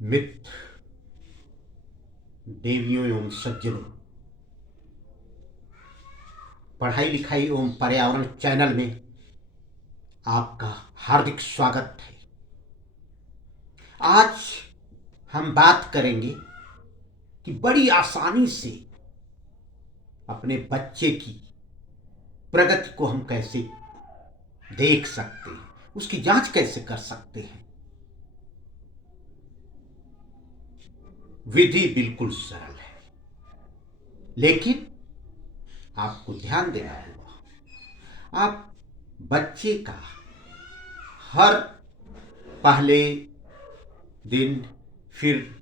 मित्र, देवियों एवं सज्जनों, पढ़ाई लिखाई एवं पर्यावरण चैनल में आपका हार्दिक स्वागत है। आज हम बात करेंगे कि बड़ी आसानी से अपने बच्चे की प्रगति को हम कैसे देख सकते हैं, उसकी जांच कैसे कर सकते हैं। विधि बिल्कुल सरल है, लेकिन आपको ध्यान देना होगा। आप बच्चे का हर पहले दिन, फिर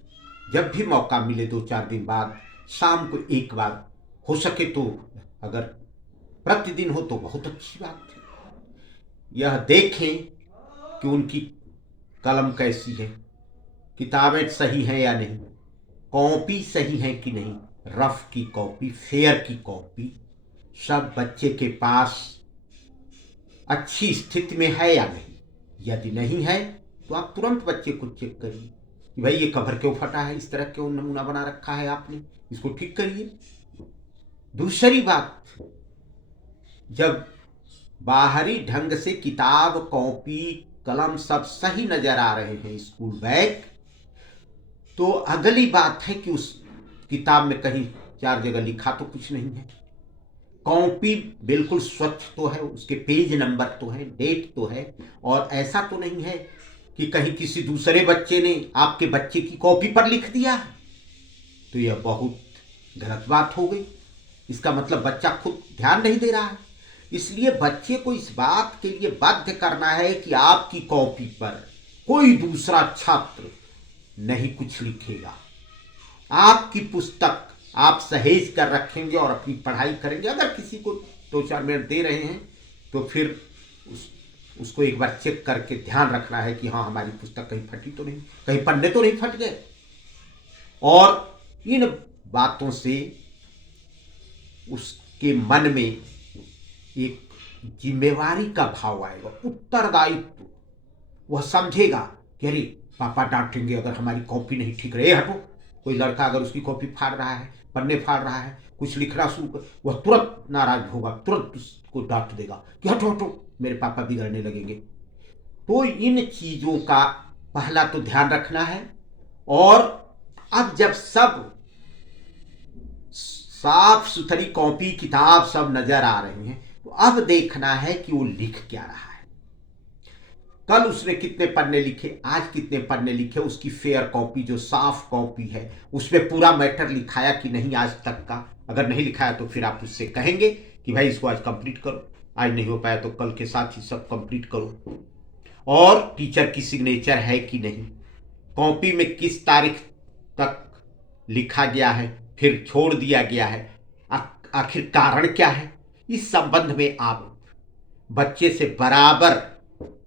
जब भी मौका मिले 2-4 दिन बाद, शाम को एक बार, हो सके तो अगर प्रतिदिन हो तो बहुत अच्छी बात है, यह देखें कि उनकी कलम कैसी है, किताबें सही हैं या नहीं, कॉपी सही है कि नहीं, रफ की कॉपी, फेयर की कॉपी, सब बच्चे के पास अच्छी स्थिति में है या नहीं। यदि नहीं है तो आप तुरंत बच्चे को चेक करिए कि भाई ये कवर क्यों फटा है, इस तरह क्यों नमूना बना रखा है आपने, इसको ठीक करिए। दूसरी बात, जब बाहरी ढंग से किताब, कॉपी, कलम सब सही नजर आ रहे हैं, स्कूल बैग, तो अगली बात है कि उस किताब में कहीं 4 जगह लिखा तो कुछ नहीं है, कॉपी बिल्कुल स्वच्छ तो है, उसके पेज नंबर तो है, डेट तो है, और ऐसा तो नहीं है कि कहीं किसी दूसरे बच्चे ने आपके बच्चे की कॉपी पर लिख दिया है। तो यह बहुत गलत बात हो गई। इसका मतलब बच्चा खुद ध्यान नहीं दे रहा है। इसलिए बच्चे को इस बात के लिए बाध्य करना है कि आपकी कॉपी पर कोई दूसरा छात्र नहीं कुछ लिखेगा। आपकी पुस्तक आप सहेज कर रखेंगे और अपनी पढ़ाई करेंगे। अगर किसी को 2-4 मिनट दे रहे हैं तो फिर उसको एक बार चेक करके ध्यान रखना है कि हाँ, हमारी पुस्तक कहीं फटी तो नहीं, कहीं पन्ने तो नहीं फट गए। और इन बातों से उसके मन में एक जिम्मेवारी का भाव आएगा, उत्तरदायित्व। वह समझेगा कि अरे पापा डांटेंगे अगर हमारी कॉपी नहीं ठीक रहे, हटो। कोई लड़का अगर उसकी कॉपी फाड़ रहा है, पन्ने फाड़ रहा है, कुछ लिखना शुरू कर, वह तुरंत नाराज होगा, तुरंत उसको डांट देगा कि हटो हटो, मेरे पापा बिगड़ने लगेंगे। तो इन चीजों का पहला तो ध्यान रखना है। और अब जब सब साफ सुथरी कॉपी, किताब सब नजर आ रहे हैं, तो अब देखना है कि वो लिख क्या रहा है। कल उसने कितने पन्ने लिखे, आज कितने पन्ने लिखे, उसकी फेयर कॉपी जो साफ कॉपी है उसमें पूरा मैटर लिखाया कि नहीं आज तक का। अगर नहीं लिखाया तो फिर आप उससे कहेंगे कि भाई इसको आज कंप्लीट करो, आज नहीं हो पाया तो कल के साथ ही सब कंप्लीट करो। और टीचर की सिग्नेचर है कि नहीं, कॉपी में किस तारीख तक लिखा गया है, फिर छोड़ दिया गया है, आखिर कारण क्या है। इस संबंध में आप बच्चे से बराबर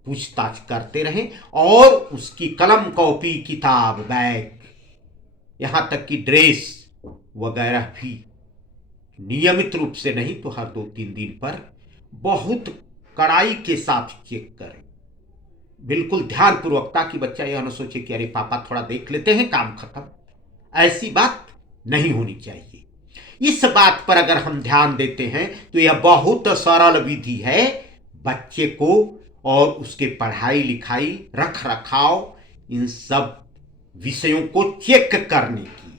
पूछताछ करते रहें और उसकी कलम, कॉपी, किताब, बैग, यहां तक कि ड्रेस वगैरह भी नियमित रूप से नहीं तो हर 2-3 दिन पर बहुत कड़ाई के साथ चेक करें। बिल्कुल ध्यानपूर्वक, ताकि बच्चा यह न सोचे कि अरे पापा थोड़ा देख लेते हैं, काम खत्म। ऐसी बात नहीं होनी चाहिए। इस बात पर अगर हम ध्यान देते हैं तो यह बहुत सरल विधि है बच्चे को और उसके पढ़ाई लिखाई, रख रखाव, इन सब विषयों को चेक करने की,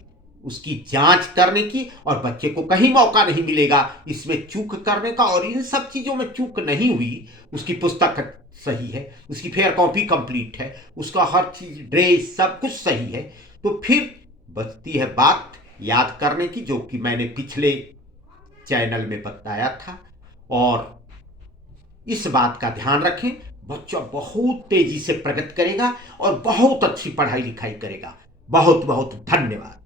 उसकी जांच करने की। और बच्चे को कहीं मौका नहीं मिलेगा इसमें चूक करने का। और इन सब चीजों में चूक नहीं हुई, उसकी पुस्तक सही है, उसकी फेयर कॉपी कंप्लीट है, उसका हर चीज, ड्रेस, सब कुछ सही है, तो फिर बचती है बात याद करने की, जो कि मैंने पिछले चैनल में बताया था। और इस बात का ध्यान रखें, बच्चा बहुत तेजी से प्रगति करेगा और बहुत अच्छी पढ़ाई लिखाई करेगा। बहुत बहुत धन्यवाद।